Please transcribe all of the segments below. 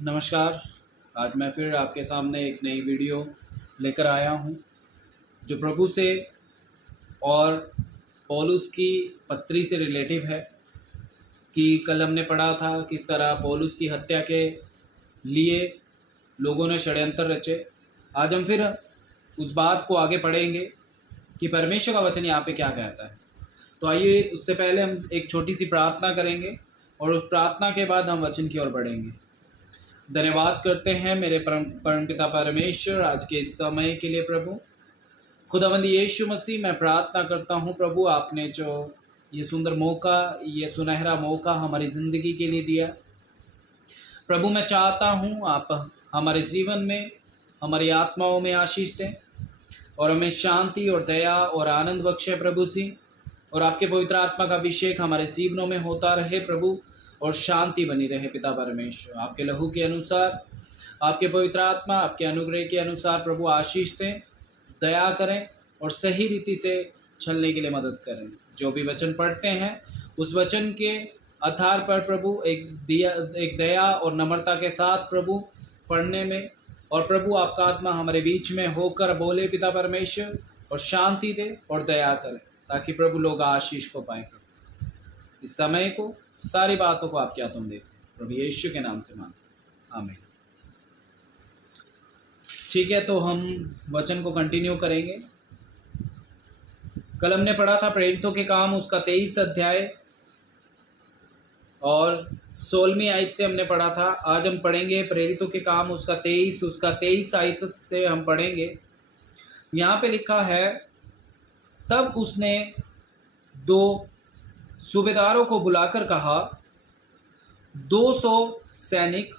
नमस्कार। आज मैं फिर आपके सामने एक नई वीडियो लेकर आया हूं, जो प्रभु से और पौलुस की पत्री से रिलेटिव है। कि कल हमने पढ़ा था किस तरह पौलुस की हत्या के लिए लोगों ने षड्यंत्र रचे। आज हम फिर उस बात को आगे पढ़ेंगे कि परमेश्वर का वचन यहाँ पे क्या कहता है। तो आइए, उससे पहले हम एक छोटी सी प्रार्थना करेंगे और उस प्रार्थना के बाद हम वचन की ओर बढ़ेंगे। धन्यवाद करते हैं मेरे परमपिता परमेश्वर आज के इस समय के लिए। प्रभु खुदावंद यीशु मसीह, मैं प्रार्थना करता हूं प्रभु, आपने जो ये सुंदर मौका, ये सुनहरा मौका हमारी ज़िंदगी के लिए दिया प्रभु, मैं चाहता हूं आप हमारे जीवन में, हमारी आत्माओं में आशीष दें और हमें शांति और दया और आनंद बख्शे प्रभु जी। और आपके पवित्र आत्मा का अभिषेक हमारे जीवनों में होता रहे प्रभु, और शांति बनी रहे पिता परमेश्वर। आपके लहू के अनुसार, आपके पवित्र आत्मा, आपके अनुग्रह के अनुसार प्रभु आशीष दें, दया करें और सही रीति से चलने के लिए मदद करें। जो भी वचन पढ़ते हैं उस वचन के आधार पर प्रभु एक दया और नम्रता के साथ प्रभु पढ़ने में, और प्रभु आपका आत्मा हमारे बीच में होकर बोले पिता परमेश्वर, और शांति दे और दया करें, ताकि प्रभु लोग आशीष को पाएं। इस समय को, सारी बातों को आपके हाथों में देते प्रभु यीशु के नाम से मांगते, आमीन। ठीक है, तो हम वचन को कंटिन्यू करेंगे। कल हमने पढ़ा था प्रेरितों के काम उसका 23 अध्याय और 16वीं आयत से हमने पढ़ा था। आज हम पढ़ेंगे प्रेरितों के काम उसका 23 आयत से हम पढ़ेंगे। यहाँ पे लिखा है, तब उसने 2 सूबेदारों को बुलाकर कहा, 200 सैनिक,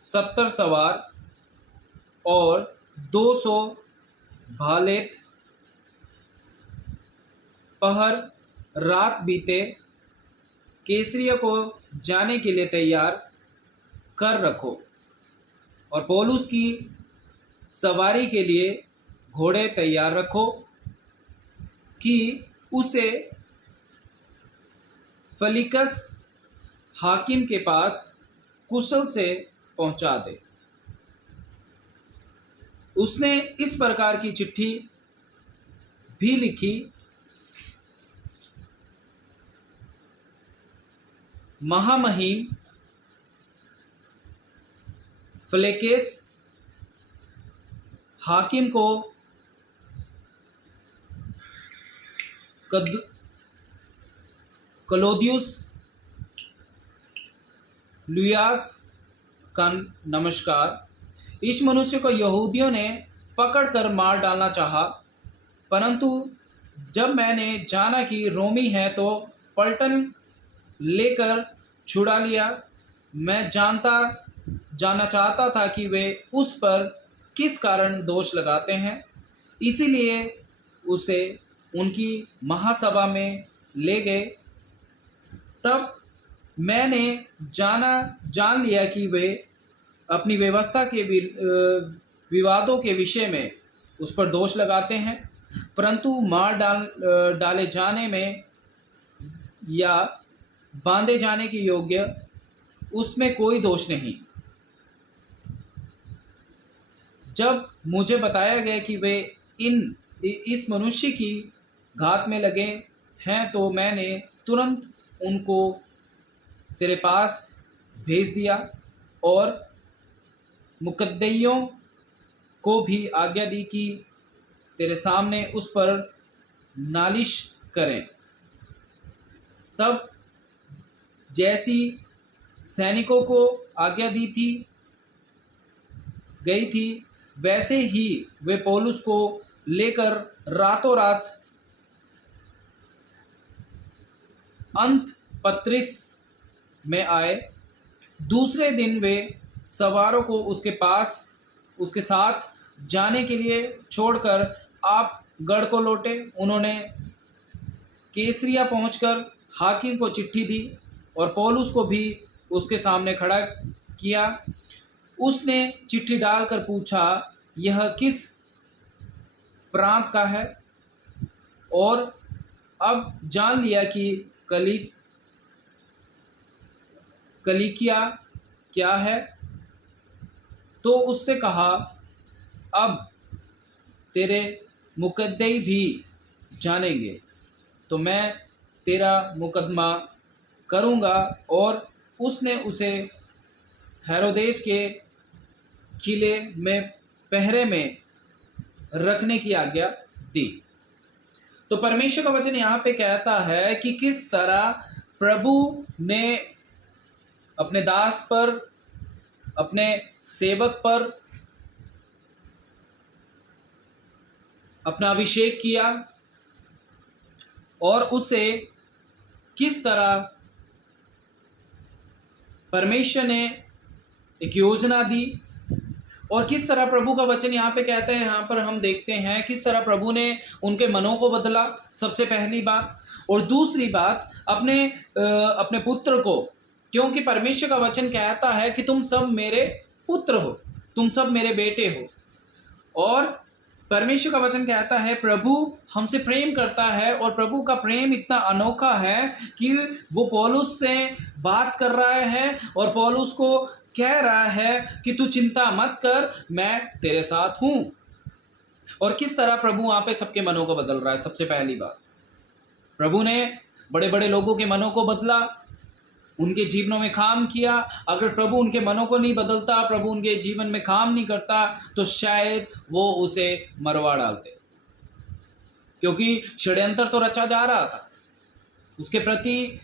70 सवार और 200 भालेत पहर रात बीते कैसरिया को जाने के लिए तैयार कर रखो, और पौलुस की सवारी के लिए घोड़े तैयार रखो कि उसे फलिकस हाकिम के पास कुशल से पहुंचा दे। उसने इस प्रकार की चिट्ठी भी लिखी, महामहिम फलेकेस हाकिम को क्लौदियुस लुयास का नमस्कार। इस मनुष्य को यहूदियों ने पकड़कर मार डालना चाहा, परंतु जब मैंने जाना कि रोमी है तो पलटन लेकर छुड़ा लिया। मैं जानना चाहता था कि वे उस पर किस कारण दोष लगाते हैं, इसीलिए उसे उनकी महासभा में ले गए। तब मैंने जान लिया कि वे अपनी व्यवस्था के विवादों के विषय में उस पर दोष लगाते हैं, परंतु मार डाले जाने में या बांधे जाने के योग्य उसमें कोई दोष नहीं। जब मुझे बताया गया कि वे इस मनुष्य की घात में लगे हैं, तो मैंने तुरंत उनको तेरे पास भेज दिया और मुकद्दइयों को भी आज्ञा दी कि तेरे सामने उस पर नालिश करें। तब जैसी सैनिकों को आज्ञा गई थी, वैसे ही वे पौलुस को लेकर रातों रात अंतपत्रिस में आए। दूसरे दिन वे सवारों को उसके साथ जाने के लिए छोड़कर आप गढ़ को लौटे। उन्होंने कैसरिया पहुंचकर हाकिम को चिट्ठी दी और पौलुस को भी उसके सामने खड़ा किया। उसने चिट्ठी डालकर पूछा, यह किस प्रांत का है? और अब जान लिया कि कलिकिया क्या है? तो उससे कहा, अब तेरे मुकद्दई भी जानेंगे तो मैं तेरा मुकदमा करूँगा। और उसने उसे हेरोदेस के किले में पहरे में रखने की आज्ञा दी। तो परमेश्वर का वचन यहाँ पे कहता है कि किस तरह प्रभु ने अपने दास पर, अपने सेवक पर अपना अभिषेक किया और उसे किस तरह परमेश्वर ने एक योजना दी, और किस तरह प्रभु का वचन यहाँ पे कहते हैं, यहाँ पर हम देखते हैं किस तरह प्रभु ने उनके मनों को बदला, सबसे पहली बात। और दूसरी बात, अपने पुत्र को, क्योंकि परमेश्वर का वचन कहता है कि तुम सब मेरे पुत्र हो, तुम सब मेरे बेटे हो। और परमेश्वर का वचन कहता है प्रभु हमसे प्रेम करता है, और प्रभु का प्रेम इतना अनोखा है कि वो पौलुस से बात कर रहा है और पौलुस को कह रहा है कि तू चिंता मत कर, मैं तेरे साथ हूं। और किस तरह प्रभु वहां पे सबके मनों को बदल रहा है। सबसे पहली बात, प्रभु ने बड़े बड़े लोगों के मनों को बदला, उनके जीवनों में काम किया। अगर प्रभु उनके मनों को नहीं बदलता, प्रभु उनके जीवन में काम नहीं करता, तो शायद वो उसे मरवा डालते, क्योंकि षड्यंत्र तो रचा जा रहा था उसके प्रति।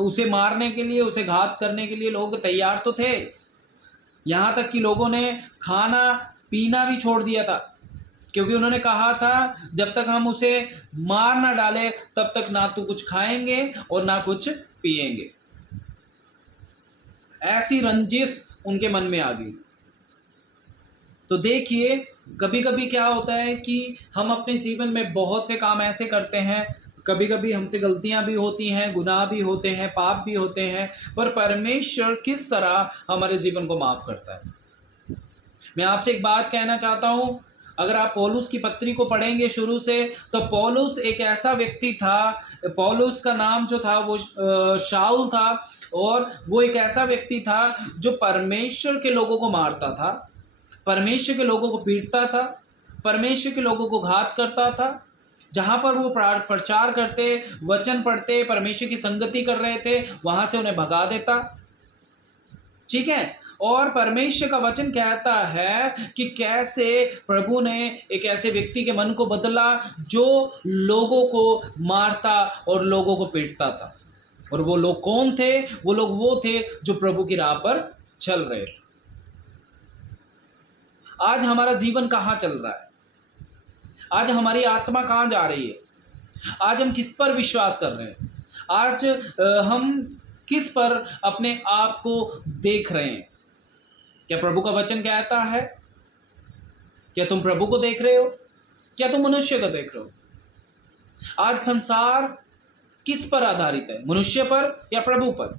उसे मारने के लिए, उसे घात करने के लिए लोग तैयार तो थे, यहाँ तक कि लोगों ने खाना पीना भी छोड़ दिया था, क्योंकि उन्होंने कहा था जब तक हम उसे मार ना डाले तब तक ना तो कुछ खाएंगे और ना कुछ पिएंगे। ऐसी रंजिश उनके मन में आ गई। तो देखिए, कभी कभी क्या होता है कि हम अपने जीवन में बहुत से काम ऐसे करते हैं, कभी कभी हमसे गलतियां भी होती हैं, गुनाह भी होते हैं, पाप भी होते हैं, पर परमेश्वर किस तरह हमारे जीवन को माफ करता है। मैं आपसे एक बात कहना चाहता हूं, अगर आप पौलुस की पत्री को पढ़ेंगे शुरू से, तो पौलुस एक ऐसा व्यक्ति था, पौलुस का नाम जो था वो शाऊल था, और वो एक ऐसा व्यक्ति था जो परमेश्वर के लोगों को मारता था, परमेश्वर के लोगों को पीटता था, परमेश्वर के लोगों को घात करता था। जहां पर वो प्रचार करते, वचन पढ़ते, परमेश्वर की संगति कर रहे थे, वहां से उन्हें भगा देता। ठीक है। और परमेश्वर का वचन कहता है कि कैसे प्रभु ने एक ऐसे व्यक्ति के मन को बदला जो लोगों को मारता और लोगों को पीटता था। और वो लोग कौन थे? वो लोग वो थे जो प्रभु की राह पर चल रहे थे। आज हमारा जीवन कहाँ चल रहा है? आज हमारी आत्मा कहाँ जा रही है? आज हम किस पर विश्वास कर रहे हैं? आज हम किस पर अपने आप को देख रहे हैं? क्या प्रभु का वचन कहता है? क्या तुम प्रभु को देख रहे हो? क्या तुम मनुष्य को देख रहे हो? आज संसार किस पर आधारित है? मनुष्य पर या प्रभु पर?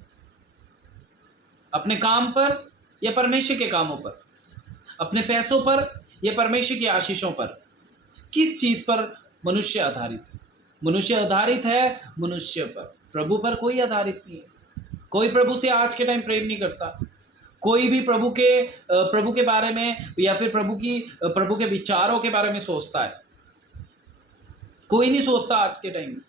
अपने काम पर या परमेश्वर के कामों पर? अपने पैसों पर या परमेश्वर की आशीषों पर? किस चीज पर मनुष्य आधारित है? मनुष्य आधारित है मनुष्य पर, प्रभु पर कोई आधारित नहीं है। कोई प्रभु से आज के टाइम प्रेम नहीं करता। कोई भी प्रभु के बारे में या फिर प्रभु के विचारों के बारे में सोचता है? कोई नहीं सोचता आज के टाइम में।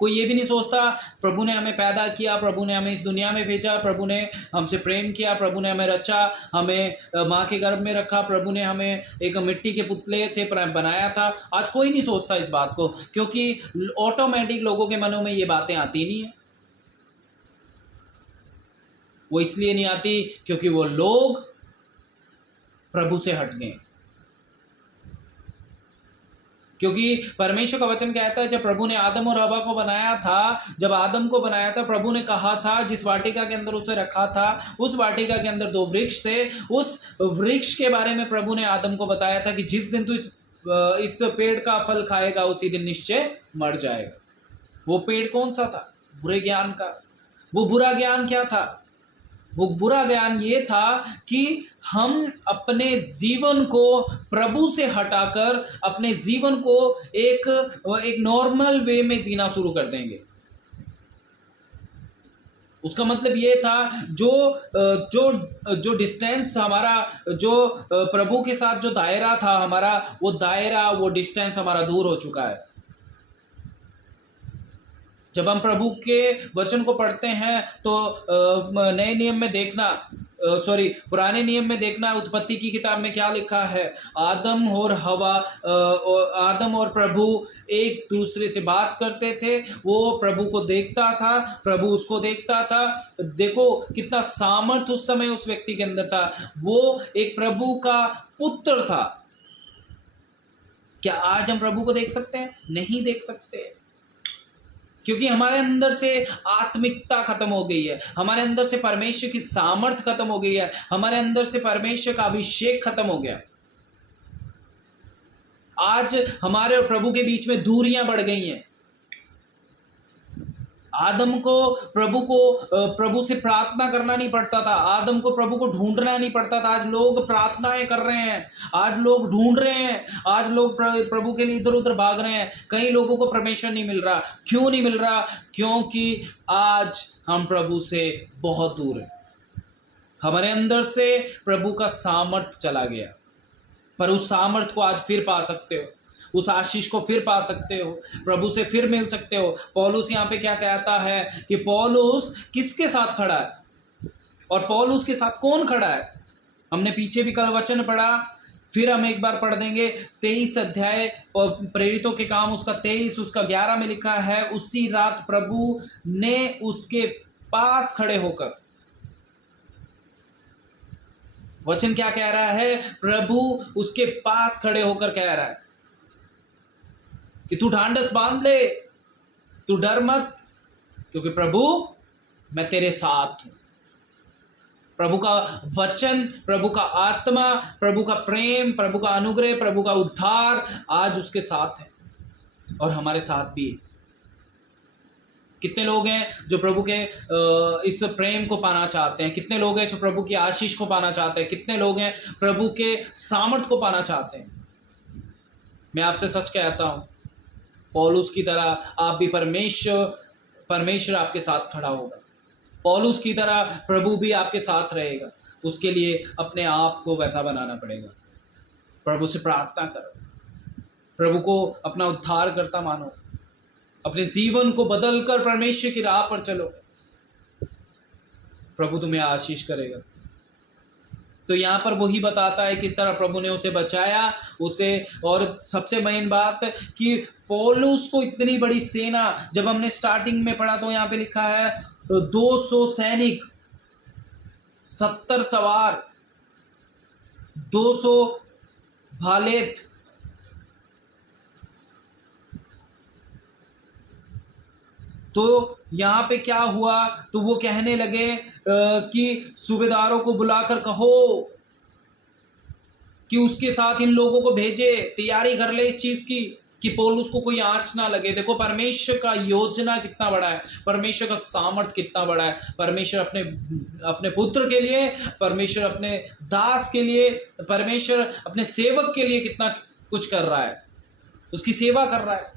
कोई ये भी नहीं सोचता प्रभु ने हमें पैदा किया, प्रभु ने हमें इस दुनिया में भेजा, प्रभु ने हमसे प्रेम किया, प्रभु ने हमें रचा, हमें माँ के गर्भ में रखा, प्रभु ने हमें एक मिट्टी के पुतले से बनाया था। आज कोई नहीं सोचता इस बात को, क्योंकि ऑटोमेटिक लोगों के मनों में ये बातें आती नहीं है। वो इसलिए नहीं आती क्योंकि वो लोग प्रभु से हट गए। क्योंकि परमेश्वर का वचन कहता है जब प्रभु ने आदम और हवा को बनाया था, जब आदम को बनाया था, प्रभु ने कहा था जिस वाटिका के अंदर उसे रखा था, उस वाटिका के अंदर 2 वृक्ष थे। उस वृक्ष के बारे में प्रभु ने आदम को बताया था कि जिस दिन तू इस पेड़ का फल खाएगा उसी दिन निश्चय मर जाएगा। वो पेड़ कौन सा था? बुरे ज्ञान का। वो बुरा ज्ञान क्या था? वो बुरा ज्ञान ये था कि हम अपने जीवन को प्रभु से हटाकर अपने जीवन को एक नॉर्मल वे में जीना शुरू कर देंगे। उसका मतलब ये था जो जो डिस्टेंस हमारा, जो प्रभु के साथ जो दायरा था हमारा, वो दायरा, वो डिस्टेंस हमारा दूर हो चुका है। जब हम प्रभु के वचन को पढ़ते हैं तो नए नियम में देखना, पुराने नियम में देखना, उत्पत्ति की किताब में क्या लिखा है। आदम और हवा, आदम और प्रभु एक दूसरे से बात करते थे, वो प्रभु को देखता था, प्रभु उसको देखता था। देखो कितना सामर्थ उस समय उस व्यक्ति के अंदर था, वो एक प्रभु का पुत्र था। क्या आज हम प्रभु को देख सकते हैं? नहीं देख सकते, क्योंकि हमारे अंदर से आत्मिकता खत्म हो गई है, हमारे अंदर से परमेश्वर की सामर्थ खत्म हो गई है, हमारे अंदर से परमेश्वर का अभिषेक खत्म हो गया। आज हमारे और प्रभु के बीच में दूरियां बढ़ गई हैं। आदम को प्रभु से प्रार्थना करना नहीं पड़ता था, आदम को प्रभु को ढूंढना नहीं पड़ता था। आज लोग प्रार्थनाएं कर रहे हैं, आज लोग ढूंढ रहे हैं, आज लोग प्रभु के लिए इधर उधर भाग रहे हैं। कई लोगों को परमेश्वर नहीं मिल रहा। क्यों नहीं मिल रहा? क्योंकि आज हम प्रभु से बहुत दूर हैं, हमारे अंदर से प्रभु का सामर्थ चला गया। पर उस सामर्थ को आज फिर पा सकते हो, उस आशीष को फिर पा सकते हो, प्रभु से फिर मिल सकते हो। पौलुस यहाँ पे क्या कहता है कि पौलुस किसके साथ खड़ा है और पौलुस के साथ कौन खड़ा है? हमने पीछे भी कल वचन पढ़ा, फिर हम एक बार पढ़ देंगे। 23 अध्याय प्रेरितों के काम उसका 23 उसका 11 में लिखा है, उसी रात प्रभु ने उसके पास खड़े होकर, वचन क्या कह रहा है? प्रभु उसके पास खड़े होकर कह रहा है कि तू ढांढस बांध ले, तू डर मत, क्योंकि प्रभु मैं तेरे साथ हूं। प्रभु का वचन, प्रभु का आत्मा, प्रभु का प्रेम, प्रभु का अनुग्रह, प्रभु का उद्धार आज उसके साथ है और हमारे साथ भी है। कितने लोग हैं जो प्रभु के इस प्रेम को पाना चाहते हैं? कितने लोग हैं जो प्रभु की आशीष को पाना चाहते हैं? कितने लोग हैं प्रभु के सामर्थ को पाना चाहते हैं? मैं आपसे सच कहता हूं, पौलुस की तरह आप भी परमेश्वर आपके साथ खड़ा होगा। पौलुस की तरह प्रभु भी आपके साथ रहेगा। उसके लिए अपने आप को वैसा बनाना पड़ेगा। प्रभु से प्रार्थना करो, प्रभु को अपना उद्धार करता मानो, अपने जीवन को बदलकर परमेश्वर की राह पर चलो, प्रभु तुम्हें आशीष करेगा। तो यहाँ पर वही बताता है किस तरह प्रभु ने उसे बचाया उसे। और सबसे मेन बात कि पौलुस को इतनी बड़ी सेना, जब हमने स्टार्टिंग में पढ़ा तो यहाँ पे लिखा है 200 सैनिक, 70 सवार, 200 भालेत, तो यहाँ पे क्या हुआ? तो वो कहने लगे कि सूबेदारों को बुलाकर कहो कि उसके साथ इन लोगों को भेजे, तैयारी कर ले इस चीज की कि पौलुस को कोई आंच ना लगे। देखो परमेश्वर का योजना कितना बड़ा है, परमेश्वर का सामर्थ कितना बड़ा है। परमेश्वर अपने पुत्र के लिए, परमेश्वर अपने दास के लिए, परमेश्वर अपने सेवक के लिए कितना कुछ कर रहा है, उसकी सेवा कर रहा है,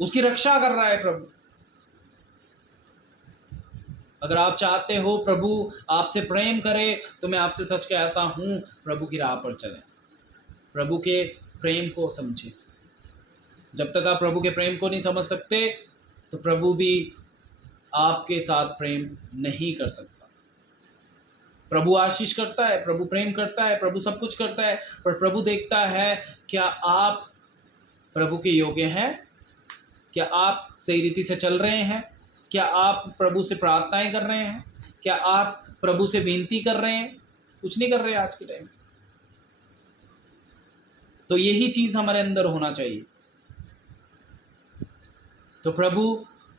उसकी रक्षा कर रहा है प्रभु। अगर आप चाहते हो प्रभु आपसे प्रेम करे तो मैं आपसे सच कहता हूं, प्रभु की राह पर चलें, प्रभु के प्रेम को समझें। जब तक आप प्रभु के प्रेम को नहीं समझ सकते तो प्रभु भी आपके साथ प्रेम नहीं कर सकता। प्रभु आशीष करता है, प्रभु प्रेम करता है, प्रभु सब कुछ करता है, पर प्रभु देखता है क्या आप प्रभु के योग्य हैं, क्या आप सही रीति से चल रहे हैं, क्या आप प्रभु से प्रार्थनाएं कर रहे हैं, क्या आप प्रभु से विनती कर रहे हैं? कुछ नहीं कर रहे आज के टाइम। तो यही चीज हमारे अंदर होना चाहिए। तो प्रभु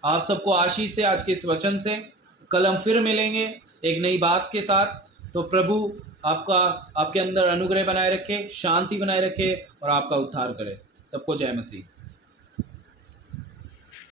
आप सबको आशीष दे आज के इस वचन से। कल हम फिर मिलेंगे एक नई बात के साथ। तो प्रभु आपके अंदर अनुग्रह बनाए रखे, शांति बनाए रखे और आपका उद्धार करे। सबको जय मसीह।